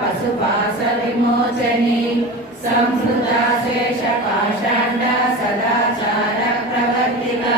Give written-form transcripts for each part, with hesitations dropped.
पशुपाश विमोचनी संस्कृता शेष पाषाण्ड सदाचार प्रवर्तिका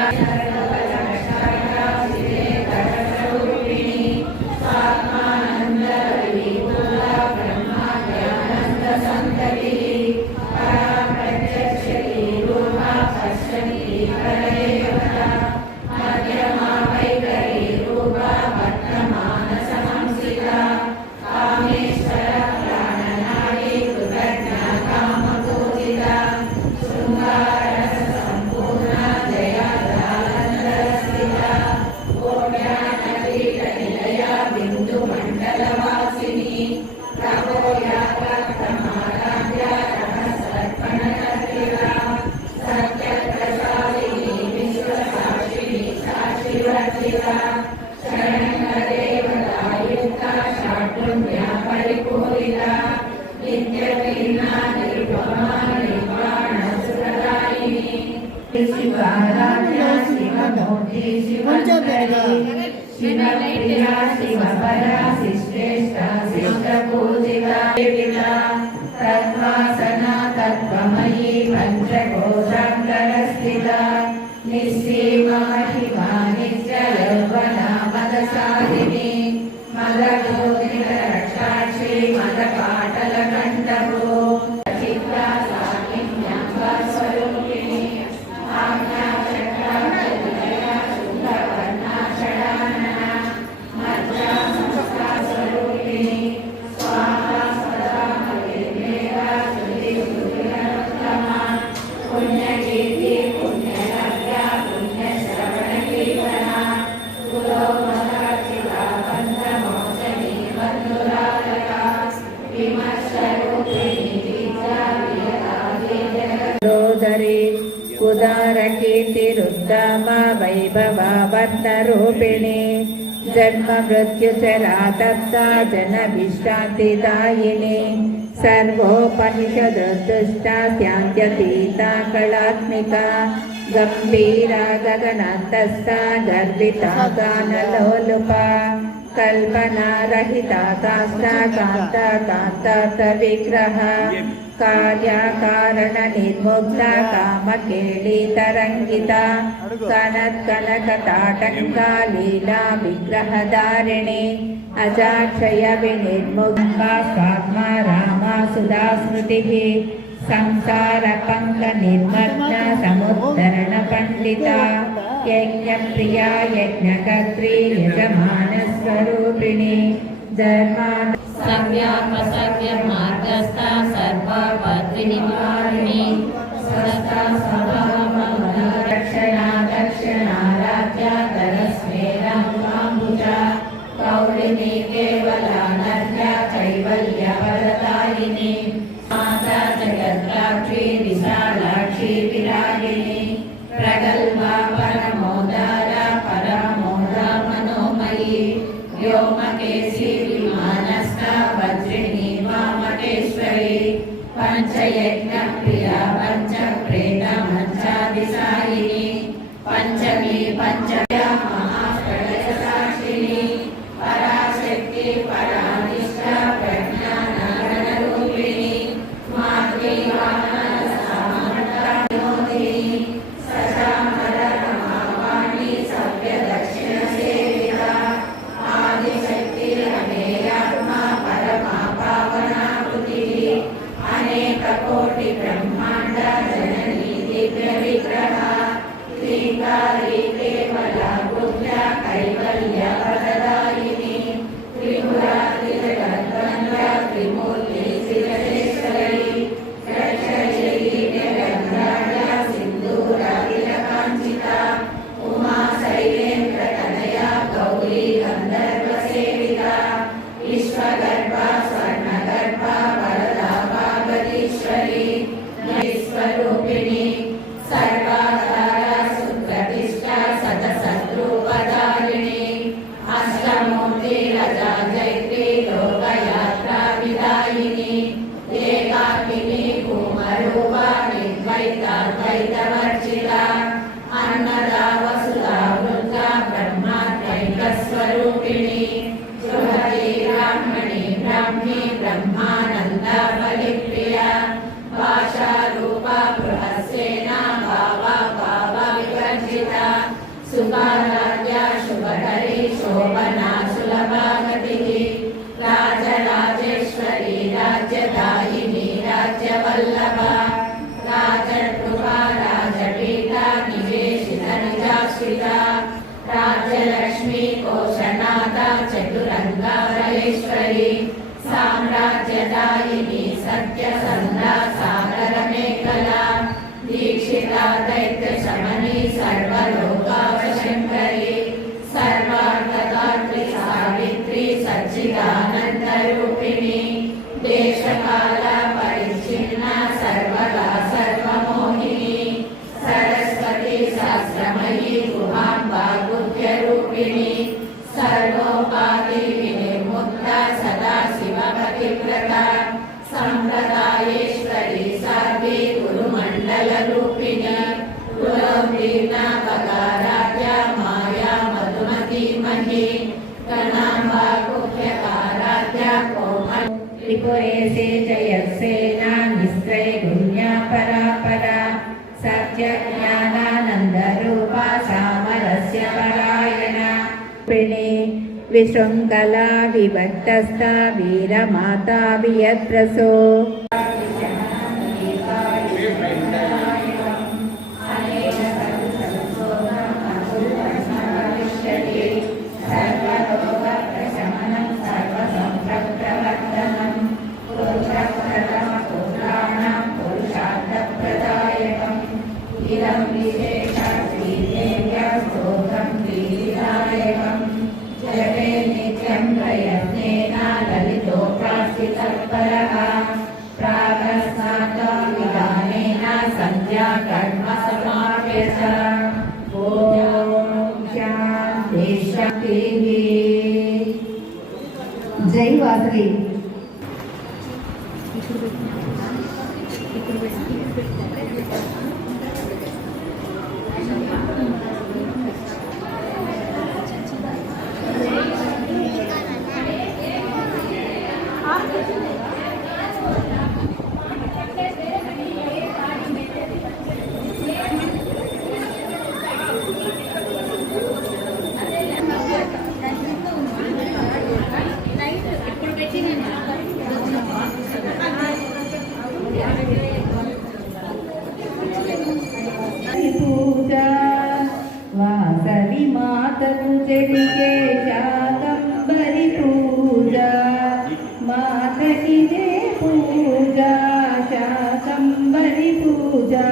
तत्वासना तत्वमयी पंचकोशान्तरस्थिता निस्सीमा महिमा नित्य यौवना मदसादिनी मदगोदिरक्षाक्षी मदपाटलकण्ठभो चित्ता साकिन्याम्बा स्वरूपिणी आज्ञा चक्रावलया शुद्धवर्णा षडानना मज्जा संस्था स्वरूपिणी स्वाहा सदा मलेमेवा श्रुति श्रुतिरत्तमा पुण्यकीर्ति पुण्यलभ्या पुण्यश्रवणकीर्तना पुरोमहर्षिता बन्धमोचनी बन्धुरालका विमर्शरूपिणी विद्यावियतादिजगदोदरी उदारकीर्तिरुद्दामा वैभवा वर्णरूपिणी जन्म मृत्युचरा तप्ता जनभिष्टान्तिदायिनी सर्वोपनिषदुष्टा स्यान्त्यतीता कलात्मिका गम्भीरा गगनान्तस्था गर्विता गानलोलुपा कल्पना रहिता काष्ठा कान्ता कान्तार्थविग्रह कार्याकारण निर्मुक्ता कामकेली तरंगिता कनत्कनकताटंका लीला विग्रहधारिणी अजाक्षय विनिर्मुक्ता स्वात्मा रामा सुधा स्मृतिः संसार पंक निर्मग्न समुद्धरण पंडिता यज्ञप्रिया यज्ञकर्त्री यजमान स्वरूपिणी धर्मान सव्यापसव्य मार्गस्था सर्वपद्विनिवारिणी सदा स्वभावमना दक्षिणा दक्षिणाराध्या धरस्मेराम्बुजा कौलिनी केवलानर्घ्या कैवल्यवरदायिनी माता जगद्राक्षी विशालाक्षी विरागिणी प्रगल्भा परमोदारा परमोदा मनोमयी व्योमकेशी विमानस्था वज्रिणी वामकेश्वरी पंचयज्ञप्रिया पंचप्रेत मंचादिशायिनी पंचमी पंचव्या महाप्रलयसाक्षिणी पराशक्ति परानिष्ठा प्रज्ञानागणरूपिणी मातृवाहनसामर्थ्यमोदिनी सचामरमावाणी सव्यदक्षिणसेविता आदिशक्ति अनेयात्मा परमा पावनाकृतिः अनेककोटि ब्रह्माण्ड जननी दिव्यविग्रहा श्रीकारी केवला बुद्ध्या कैवल्यवरदायिनी त्रिपुरादिजगद्वन्द्वा त्रिमूर्ति शिवशेश्वरी रक्षयी जगद्राजा सिन्दूरादिलकाञ्चिता उमा शैलेन्द्रतनया गौरी गन्धर्वसेविता विश्वगर्भा स्वर्णगर्भा वरदा वागदीश्वरी स्वरूपिणी सर्वाधारा सुप्रतिष्ठा सतशत्रुपधारिणी अष्टमूर्ति रजा जैत्री लोकयात्रा विदायिनी एकाकिनी कुमरूपा निर्द्वैताद्वैतवर्जिता अन्नदा वसुधा वृद्धा ब्रह्माद्वैतस्वरूपिणी बृहती ब्राह्मणी ब्राह्मी वीणापकाराध्या माया मधुमतीमहि कणाम्बा कुह्यकाराध्या कोमल त्रिपुरेशे जयसेना निस्त्रैगुण्या परापरा सत्यज्ञानानन्दरूपा सामरस्य परायणा प्रिणे विशृङ्खला विभक्तस्था वीरमाता वियत्प्रसो इदं विशेषश्रीदेव्यास्तोत्रं श्रीविनायकं जपे नित्यं प्रयत्नेन ललितोपासितत्परः प्रातस्नातविधानेन सन्ध्या कर्म समाप्य च ॐ शान्ति शान्तिः। जय वासवी। वासवी मातु जलिके शाकंबरी पूजा मातकी जय पूजा शाकंबरी पूजा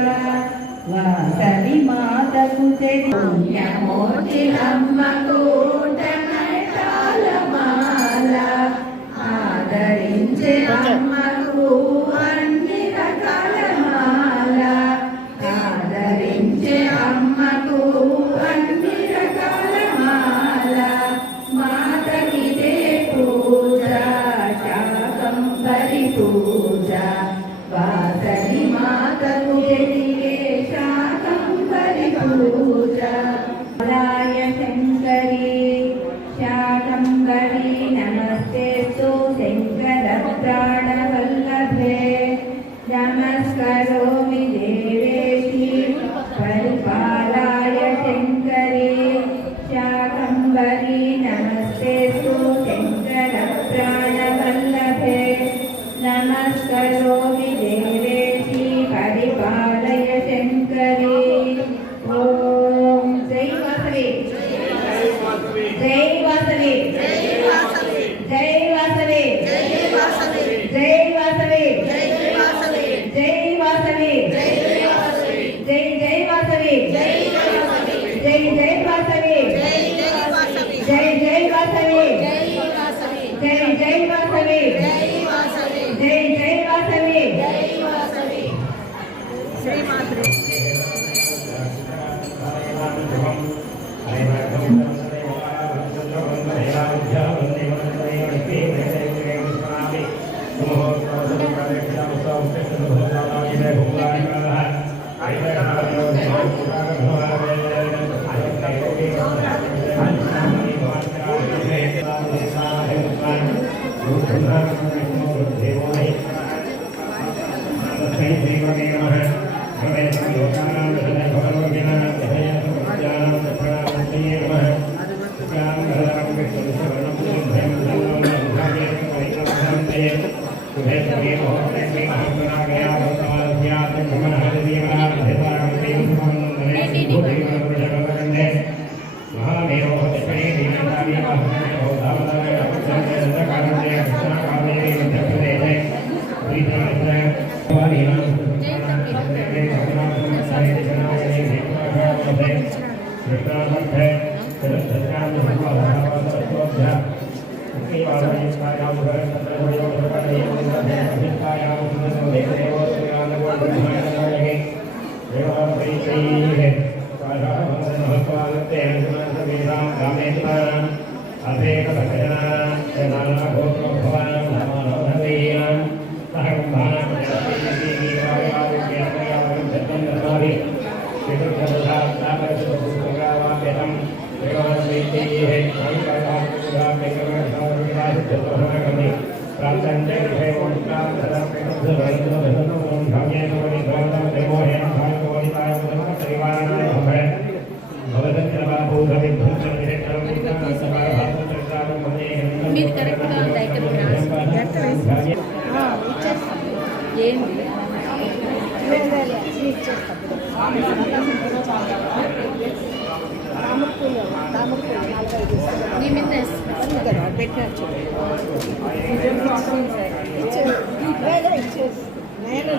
वासवी मातु जय पुण्यमूर्ति अम्मకు టమటాలమాల ఆదరించే అమ్మకు అన్ని రకాల మాల ఆదరించే అమ్మకు అన్ని రకాల మాల మాతకి జయ పూజ శాకంబరి పూజ వాసవి మాతకు జయ శాకంబరి పూజ రాయ శంకరి శాకంబరి నమస్తే సు శంకర ప్రాణవల్లభే नमस्करोमि देवेशी परिपालाय शङ्करी शाकम्भरी नमस्तेस्तु शङ्करप्राणवल्लभे नमस्करोमि देवेशी परिपालय शङ्करी ॐ जय वासवी जय वासवी जय वासवी जय वासवी जय वासवी जय वासवी जय वासवी जय वासवी जय वासवी जय जय वासवी जय वासवी जय जय वासवी जय वासवी जय जय वासवी जय वासवी जय जय वासवी जय वासवी जय जय वासवी जय वासवी श्री मात्रे Terima kasih. నీ మీద పెట్టచ్చు నేను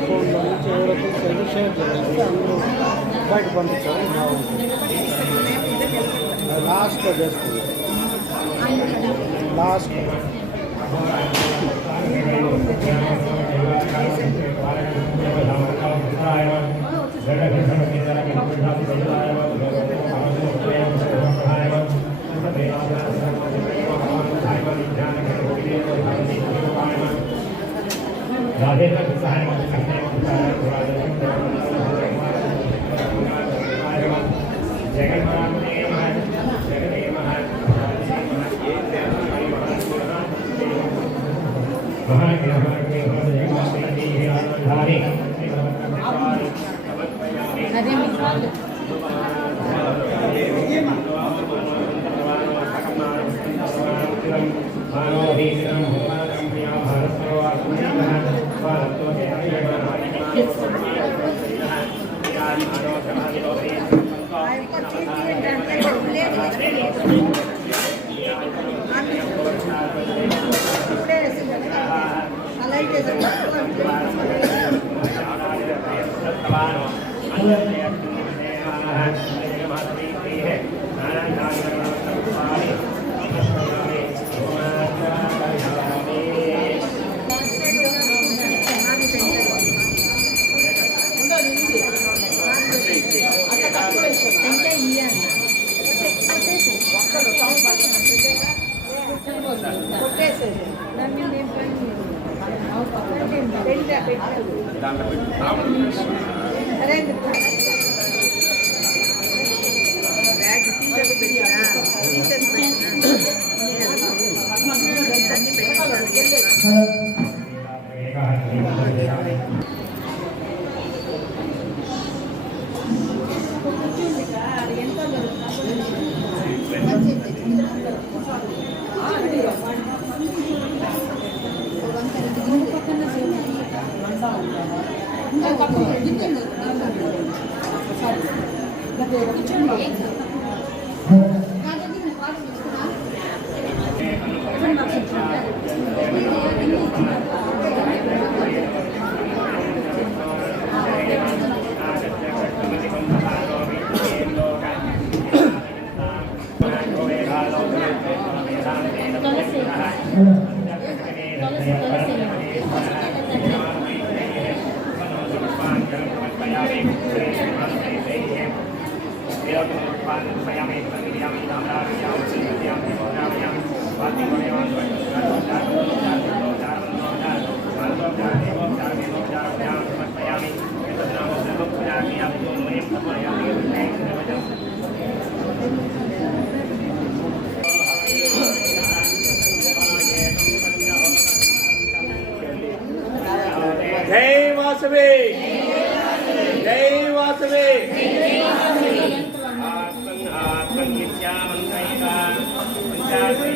ఫోన్లో నుంచి ఎవరికి షేర్ చేస్తే అందరూ బయట పంపించాలి లాస్ట్లో చేస్తుంది లాస్ట్ जय वासवे जय वासवे आत्मन नित्यामन्त्रयिता पंचायती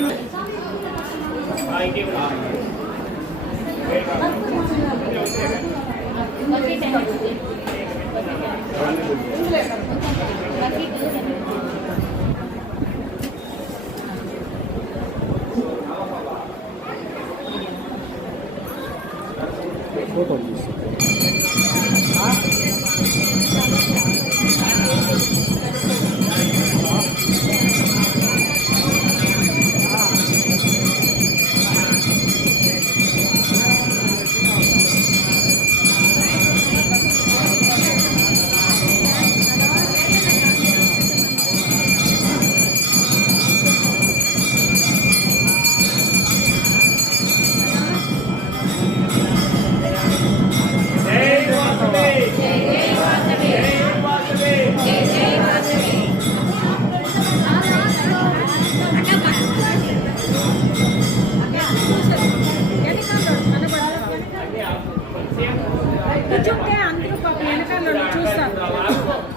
కూర్చుంటే అందరూ పాప వెనకాల చూస్తారు.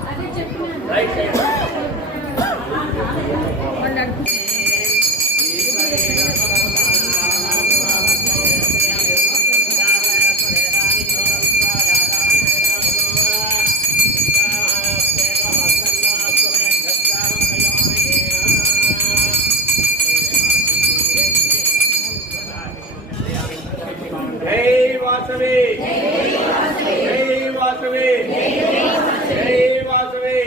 అదే చెప్పిన जय वासवी जय वासवी जय वासवी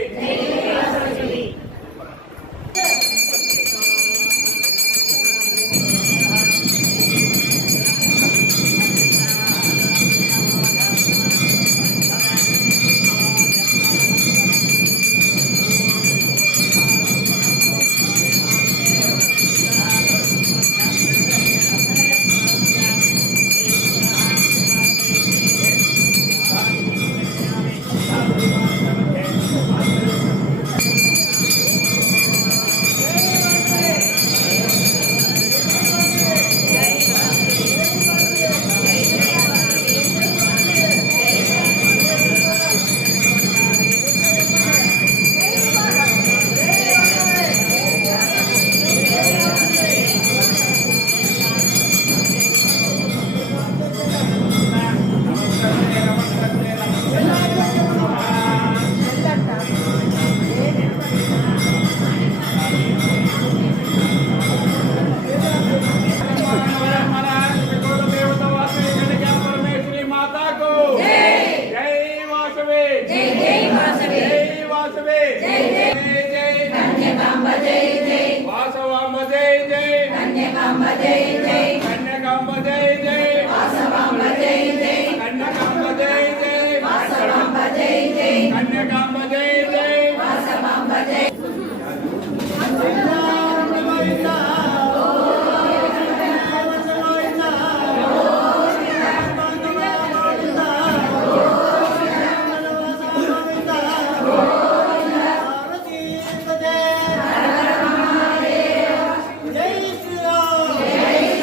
जय श्री राम।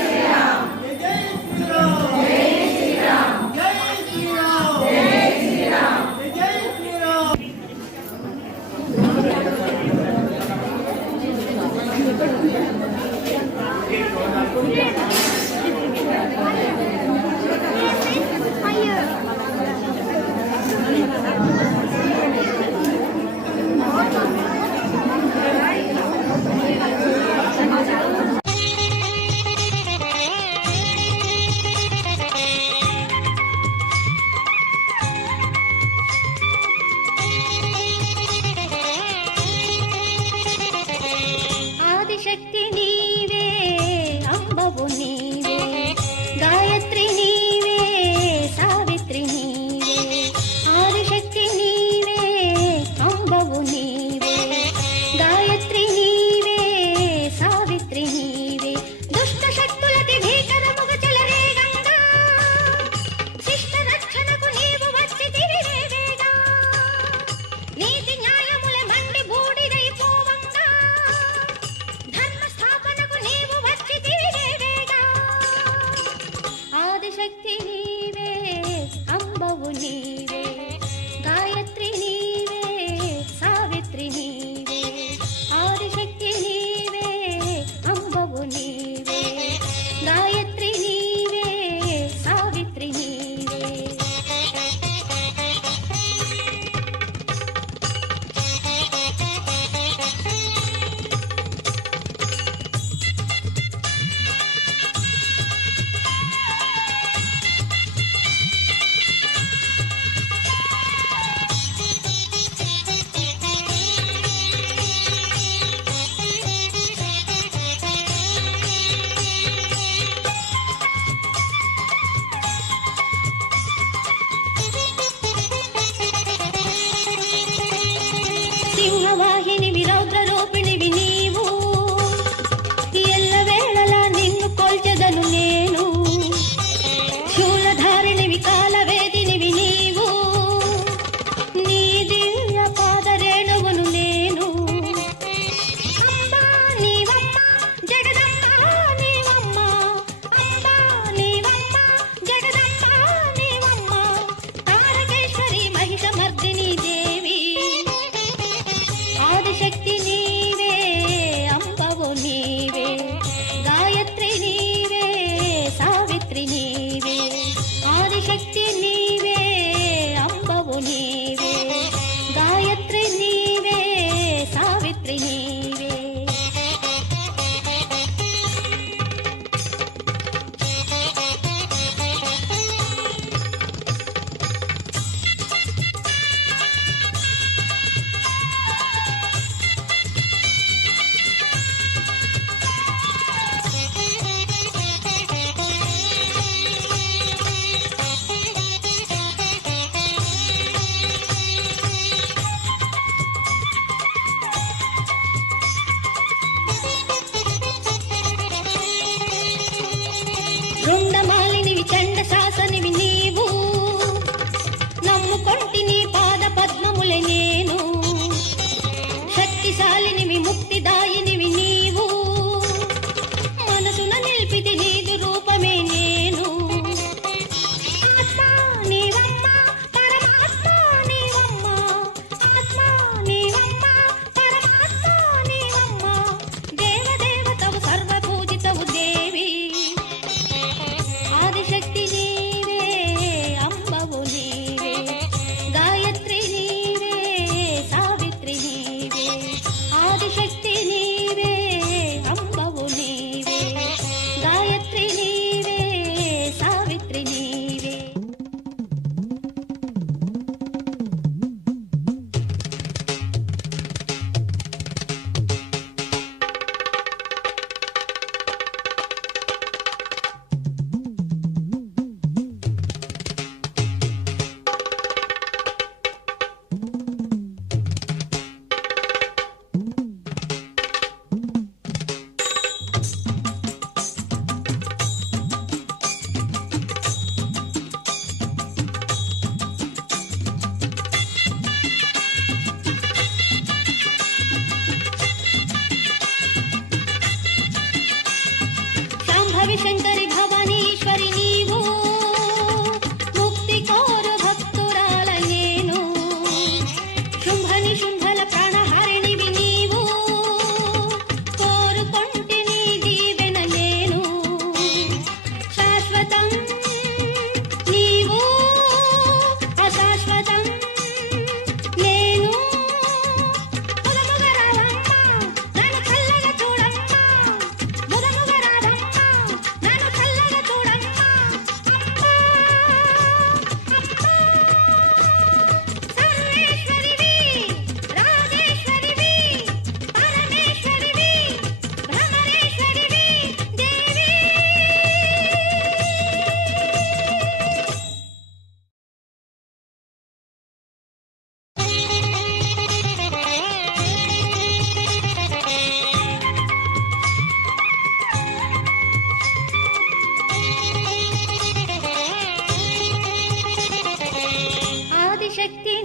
శక్తి